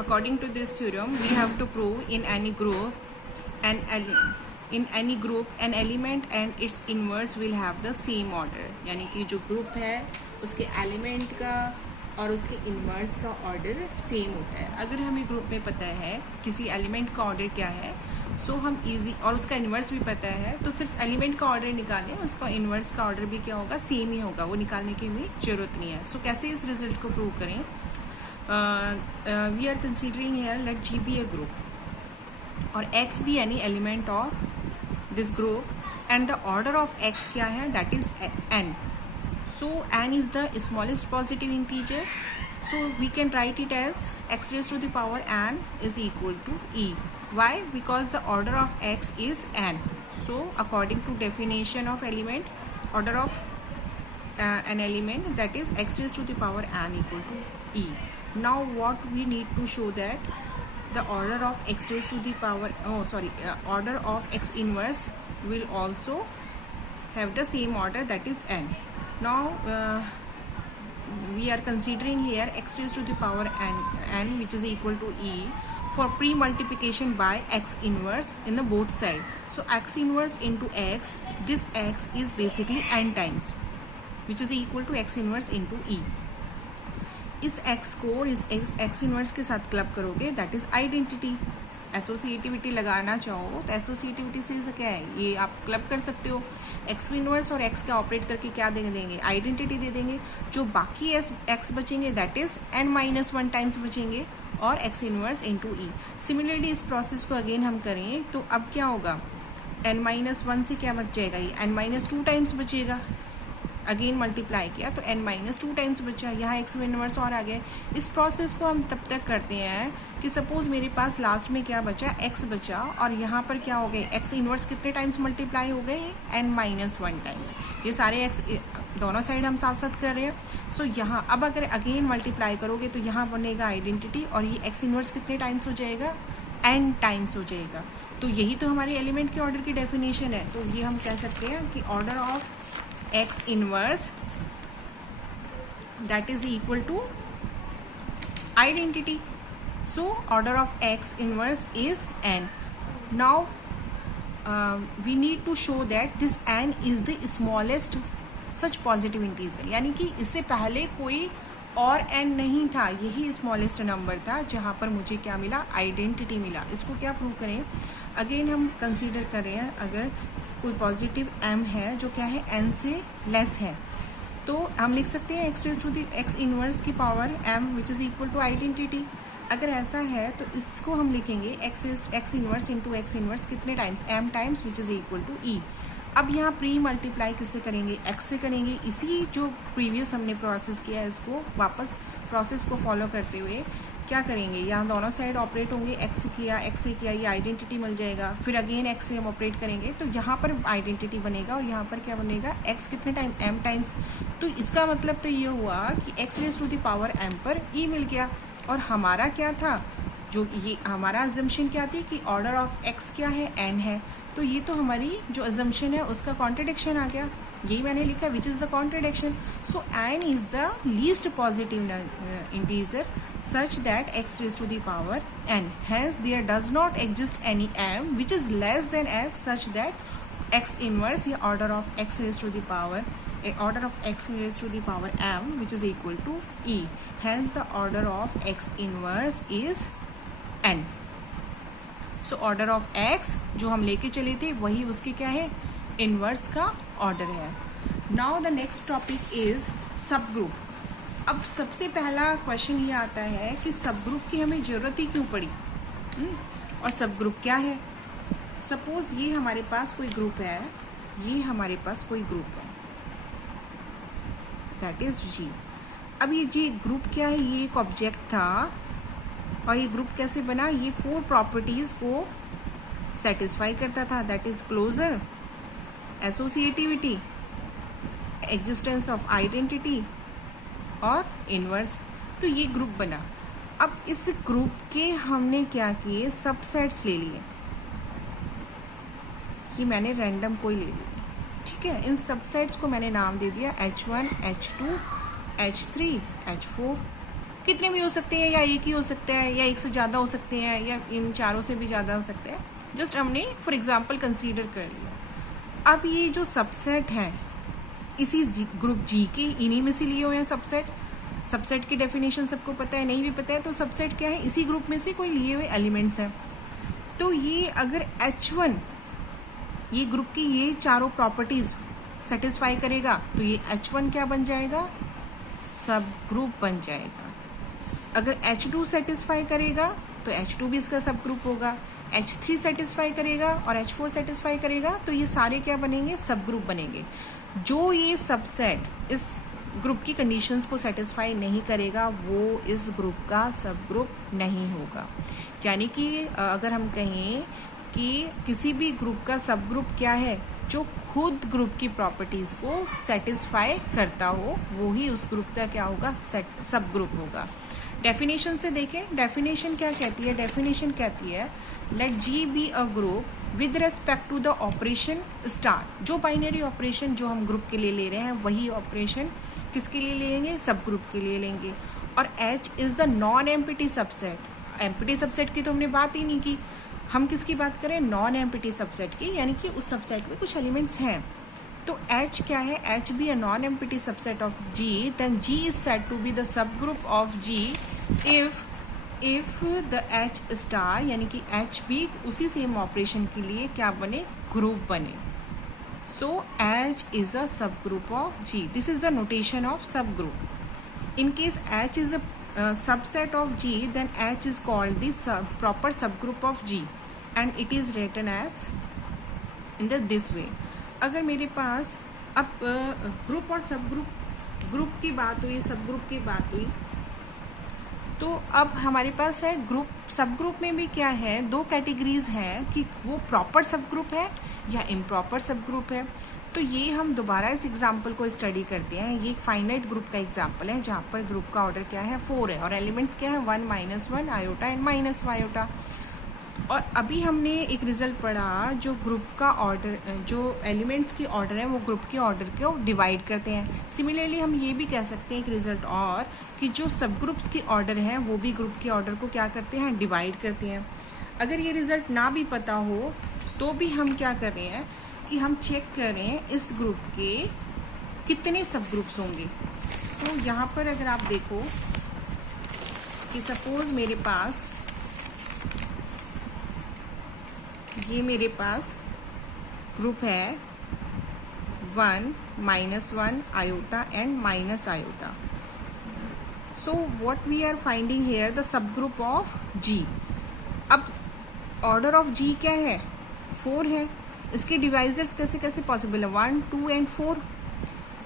According to this theorem, we have to prove in any group an element and its inverse will have the same order. यानी कि जो group है उसके element का और उसके इन्वर्स का ऑर्डर सेम होता है. अगर हमें ग्रुप में पता है किसी एलिमेंट का ऑर्डर क्या है, सो हम इजी, और उसका इन्वर्स भी पता है, तो सिर्फ एलिमेंट का ऑर्डर निकालें, उसका इन्वर्स का ऑर्डर भी क्या होगा, सेम ही होगा. वो निकालने की भी जरूरत नहीं है. सो कैसे इस रिजल्ट को प्रूव करें? We are considering here let G be a group और X be any element of this group and the order of X क्या है, that is N. So n is the smallest positive integer, so we can write it as x raised to the power n is equal to e. Why? Because the order of x is n. So according to definition of element, order of an element, that is x raised to the power n equal to e. Now what we need to show, that the order of x raised to the power order of x inverse will also have the same order, that is n. Now we are considering here x raised to the power n which is equal to e for pre-multiplication by x inverse in the both side. So x inverse into x, this x is basically n times, which is equal to x inverse into e. इस x को इस x inverse के साथ club करोगे, that is identity. Associativity लगाना चाहो तो associativity से क्या है, ये आप क्लब कर सकते हो. एक्स इनवर्स और एक्स का ऑपरेट करके क्या देंगे, आइडेंटिटी दे देंगे. जो बाकी एक्स बचेंगे दैट इज n-1 टाइम्स बचेंगे और एक्स इनवर्स इंटू ई. सिमिलरली इस प्रोसेस को अगेन हम करें तो अब क्या होगा, n-1 से क्या बच जाएगा, ये n-2 टाइम्स बचेगा. अगेन मल्टीप्लाई किया तो n-2 टाइम्स बचा, यहाँ एक्स इनवर्स और आ गया. इस प्रोसेस को हम तब तक करते हैं कि सपोज मेरे पास लास्ट में क्या बचा, x बचा, और यहाँ पर क्या हो गए, एक्स इनवर्स कितने टाइम्स मल्टीप्लाई हो गए, n-1 टाइम्स. ये सारे x दोनों साइड हम साथ साथ कर रहे हैं. सो यहाँ अब अगर अगेन मल्टीप्लाई करोगे तो यहाँ बनेगा आइडेंटिटी, और ये एक्स इनवर्स कितने टाइम्स हो जाएगा, n टाइम्स हो जाएगा. तो यही तो हमारे एलिमेंट के ऑर्डर की डेफिनेशन है. तो ये हम कह सकते हैं कि order of x inverse that is equal to identity. So order of x inverse is n. Now we need to show that this n is the smallest such positive integer. यानी कि इससे पहले कोई और n नहीं था, यही smallest number था जहां पर मुझे क्या मिला, आइडेंटिटी मिला. इसको क्या प्रूव करें, अगेन हम कंसीडर कर रहे हैं अगर कोई पॉजिटिव m है जो क्या है, n से लेस है, तो हम लिख सकते हैं x raise to the x inverse की power m which is equal to identity. अगर ऐसा है तो इसको हम लिखेंगे x inverse into x inverse कितने times, m times which is equal to e. अब यहाँ प्री मल्टीप्लाई किससे करेंगे, x से करेंगे. इसी जो प्रीवियस हमने प्रोसेस किया है इसको वापस प्रोसेस को फॉलो करते हुए क्या करेंगे, यहाँ दोनों साइड ऑपरेट होंगे, x से किया ये आइडेंटिटी मिल जाएगा. फिर अगेन x से हम ऑपरेट करेंगे तो यहाँ पर आइडेंटिटी बनेगा और यहाँ पर क्या बनेगा, x कितने टाइम, m टाइम्स. तो इसका मतलब तो ये हुआ कि x raise to the power m पर e मिल गया. और हमारा क्या था, जो ये हमारा अजम्पशन क्या थी कि ऑर्डर ऑफ x क्या है, n है. तो ये तो हमारी जो अजम्पशन है उसका कॉन्ट्रडिक्शन आ गया. यही मैंने लिखा which is the contradiction. So n is the least positive integer such that x raised to the power n. Hence there does not exist any m which is less than s such that x inverse या order of x raised to the power m which is equal to e. Hence the order of x inverse is n. So order of x जो हम लेके चले थे वही उसके क्या है, इनवर्स का ऑर्डर है. Now the next topic is subgroup. अब सबसे पहला क्वेश्चन ये आता है कि सब ग्रुप की हमें जरूरत ही क्यों पड़ी, और सब ग्रुप क्या है. सपोज ये हमारे पास कोई ग्रुप है, ये हमारे पास कोई ग्रुप है दैट इज जी. अब ये जी ग्रुप क्या है, ये एक ऑब्जेक्ट था और ये ग्रुप कैसे बना, ये 4 प्रॉपर्टीज को सेटिस्फाई करता था, that is closure, associativity, existence of identity और इनवर्स. तो ये ग्रुप बना. अब इस ग्रुप के हमने क्या किए, सबसेट्स ले लिए. ये मैंने रैंडम कोई ले लिया, ठीक है. इन सबसेट्स को मैंने नाम दे दिया H1, H2, H3, H4. कितने भी हो सकते हैं, या एक ही हो सकता है, या एक से ज़्यादा हो सकते हैं, या इन चारों से भी ज़्यादा हो सकते हैं। जस्ट हमने फॉर एग्जाम्पल कंसीडर कर लिया। अब ये जो सबसेट है इसी ग्रुप जी के इन्हीं में से लिए हुए हैं सबसेट। सबसेट की डेफिनेशन सबको पता है, नहीं भी पता है तो सबसेट क्या है, इसी ग्रुप में से कोई लिए हुए एलिमेंट्स हैं। तो ये अगर H1 ये ग्रुप की ये चारों प्रॉपर्टीज सेटिस्फाई करेगा तो ये H1 क्या बन जाएगा, सब ग्रुप बन जाएगा। अगर H2 सेटिस्फाई करेगा तो H2 भी इसका सब ग्रुप होगा। H3 सेटिस्फाई करेगा और H4 सेटिस्फाई करेगा तो ये सारे क्या बनेंगे, सब ग्रुप बनेंगे। जो ये सबसेट इस ग्रुप की कंडीशंस को सेटिस्फाई नहीं करेगा वो इस ग्रुप का सब ग्रुप नहीं होगा। यानी कि अगर हम कहें कि किसी भी ग्रुप का सब ग्रुप क्या है, जो खुद ग्रुप की प्रॉपर्टीज को सेटिस्फाई करता हो वो ही उस ग्रुप का क्या होगा, सब ग्रुप होगा। डेफिनेशन से देखें, डेफिनेशन क्या कहती है, डेफिनेशन कहती है let G be a group with respect to the operation star. जो बाइनरी ऑपरेशन जो हम ग्रुप के लिए ले रहे हैं वही ऑपरेशन किसके लिए लेंगे, सब ग्रुप के लिए लेंगे। और H is the non empty subset. Empty subset की तो हमने बात ही नहीं की, हम किसकी बात करें, नॉन एम्प्टी सबसेट की, यानी कि उस सबसेट में कुछ एलिमेंट्स हैं। तो H क्या है, H भी a non empty subset of G, then G is said to be the subgroup of G if the H star, यानी कि H भी उसी सेम ऑपरेशन के लिए क्या बने, ग्रुप बने। So H is a subgroup of G. This is the notation of subgroup. In case H is a subset of G, then H is called the proper subgroup of G, and it is written as in this way. अगर मेरे पास अब group और group की बात हुई, सब group की बात हुई, तो अब हमारे पास है ग्रुप। सब ग्रुप में भी क्या है, दो कैटेगरीज हैं कि वो प्रॉपर सब ग्रुप है या इम्प्रॉपर सब ग्रुप है। तो ये हम दोबारा इस एग्जाम्पल को स्टडी करते हैं। ये एक फाइनाइट ग्रुप का एग्जाम्पल है जहाँ पर ग्रुप का ऑर्डर क्या है, 4 है और एलिमेंट्स क्या है, 1 -1 आयोटा एंड माइनस आयोटा। और अभी हमने एक रिजल्ट पढ़ा, जो ग्रुप का ऑर्डर, जो एलिमेंट्स की ऑर्डर है वो ग्रुप के ऑर्डर को डिवाइड करते हैं। सिमिलरली हम ये भी कह सकते हैं एक रिजल्ट और, कि जो सब ग्रुप्स की ऑर्डर है वो भी ग्रुप के ऑर्डर को क्या करते हैं, डिवाइड करते हैं। अगर ये रिजल्ट ना भी पता हो तो भी हम क्या कर रहे हैं कि हम चेक कर रहे हैं इस ग्रुप के कितने सब ग्रुप्स होंगे। तो यहाँ पर अगर आप देखो कि सपोज मेरे पास ग्रुप है 1 -1 iota and minus iota. So what we are finding here, the subgroup of G। अब ऑर्डर ऑफ G क्या है, 4 है। इसके डिवाइजर्स कैसे कैसे पॉसिबल है, 1, 2 एंड 4।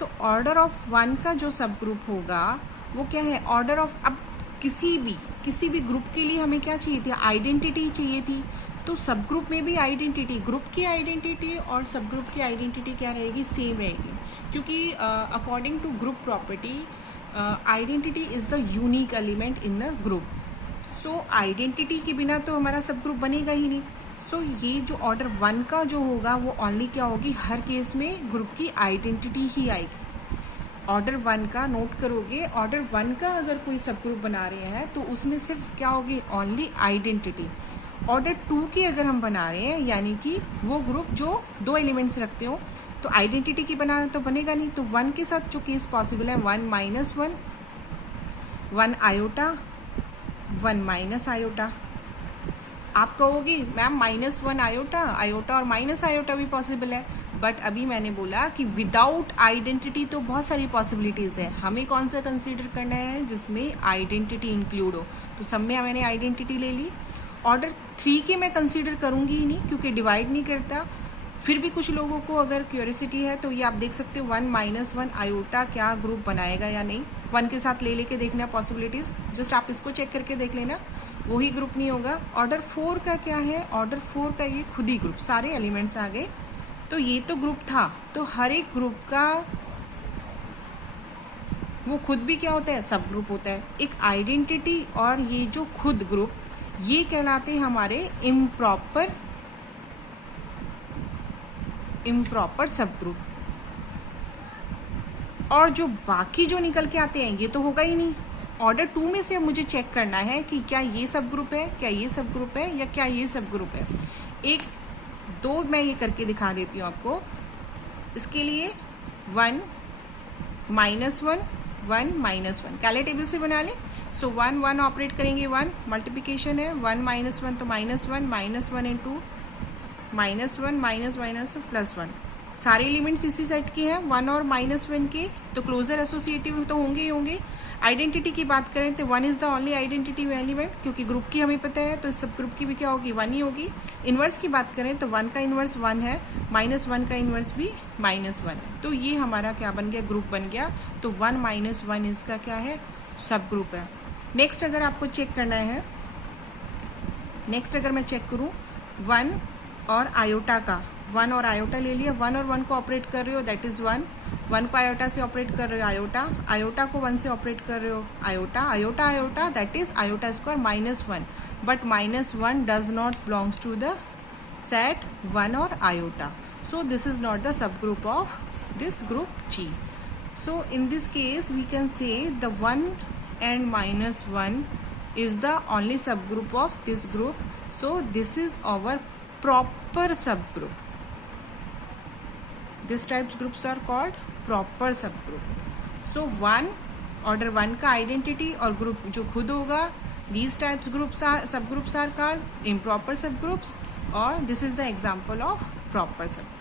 तो ऑर्डर ऑफ 1 का जो सब ग्रुप होगा वो क्या है, ऑर्डर ऑफ, अब किसी भी ग्रुप के लिए हमें क्या चाहिए थी, आइडेंटिटी चाहिए थी। तो सब ग्रुप में भी आइडेंटिटी, ग्रुप की आइडेंटिटी और सब ग्रुप की आइडेंटिटी क्या रहेगी, सेम रहेगी, क्योंकि according to group property identity is the unique element in the group. So identity के बिना तो हमारा सब ग्रुप बनेगा ही नहीं। सो ये जो ऑर्डर 1 का जो होगा वो ओनली क्या होगी, हर केस में ग्रुप की आइडेंटिटी ही आएगी। ऑर्डर 1 का नोट करोगे, ऑर्डर 1 का अगर कोई सब ग्रुप बना रहे हैं तो उसमें सिर्फ क्या होगी, ओनली आइडेंटिटी। ऑर्डर 2 की अगर हम बना रहे हैं, यानी कि वो ग्रुप जो 2 एलिमेंट्स रखते हो, तो आइडेंटिटी की बना तो बनेगा नहीं। तो 1 के साथ जो केस पॉसिबल है, 1 -1, 1 आयोटा, 1 माइनस आयोटा। आप कहोगे मैम -1 आयोटा और माइनस आयोटा भी पॉसिबल है, बट अभी मैंने बोला कि विदाउट आइडेंटिटी तो बहुत सारी पॉसिबिलिटीज है। हमें कौन सा कंसीडर करना है, जिसमें आइडेंटिटी इंक्लूड हो। तो सब में मैंने आइडेंटिटी ले ली। ऑर्डर 3 के मैं कंसीडर करूंगी ही नहीं, क्योंकि डिवाइड नहीं करता। फिर भी कुछ लोगों को अगर क्यूरियोसिटी है तो ये आप देख सकते हो 1 -1 आयोटा क्या ग्रुप बनाएगा या नहीं। 1 के साथ ले लेके देखना पॉसिबिलिटीज, जस्ट आप इसको चेक करके देख लेना, वही ग्रुप नहीं होगा। ऑर्डर 4 का क्या है, ऑर्डर 4 का ये खुद ही ग्रुप, सारे एलिमेंट्स आ गए। तो ये तो ग्रुप था, तो हर एक ग्रुप का वो खुद भी क्या होता है, सब ग्रुप होता है। एक आइडेंटिटी और ये जो खुद ग्रुप, ये कहलाते हैं हमारे इम्प्रॉपर सब ग्रुप। और जो बाकी जो निकल के आते हैं ये तो होगा ही नहीं, ऑर्डर 2 में से अब मुझे चेक करना है कि क्या ये सब ग्रुप है, क्या ये सब ग्रुप है, या क्या ये सब ग्रुप है। एक दो मैं ये करके दिखा देती हूँ आपको। इसके लिए 1 -1 1 -1 कैले टेबल से बना लें। सो 1 1 ऑपरेट करेंगे, 1 मल्टीप्लिकेशन है, 1 -1 तो -1 -1 इंटू -1 माइनस +1। सारे एलिमेंट्स इसी सेट के हैं, 1 और -1 के, तो क्लोजर एसोसिएटिव तो होंगे ही होंगे। आइडेंटिटी की बात करें तो 1 is the only identity element, क्योंकि ग्रुप की हमें पता है, तो सब ग्रुप की भी क्या होगी, 1 ही होगी। इनवर्स की बात करें तो 1 का इनवर्स 1 है, -1 का इनवर्स भी -1, तो ये हमारा क्या बन गया, ग्रुप बन गया। तो 1 -1 इसका क्या है, सब ग्रुप है। नेक्स्ट अगर आपको चेक करना है, नेक्स्ट अगर मैं चेक करूं 1 और आयोटा का, 1 और आयोटा ले लिया, 1 और 1 को ऑपरेट कर रहे हो दैट इज 1, 1 को आयोटा से ऑपरेट कर रहे हो आयोटा, आयोटा को 1 से ऑपरेट कर रहे हो iota, iota iota that is iota square -1, but -1 does not belongs to the set 1 और iota, so this is not the subgroup of this group G. So in this case we can say the 1 and -1 is the only subgroup of this group, so this is our proper subgroup. These types groups are called proper subgroup. So 1 order 1 का identity और group जो खुद होगा, these types groups are subgroups are called improper subgroups, or this is the example of proper subgroup.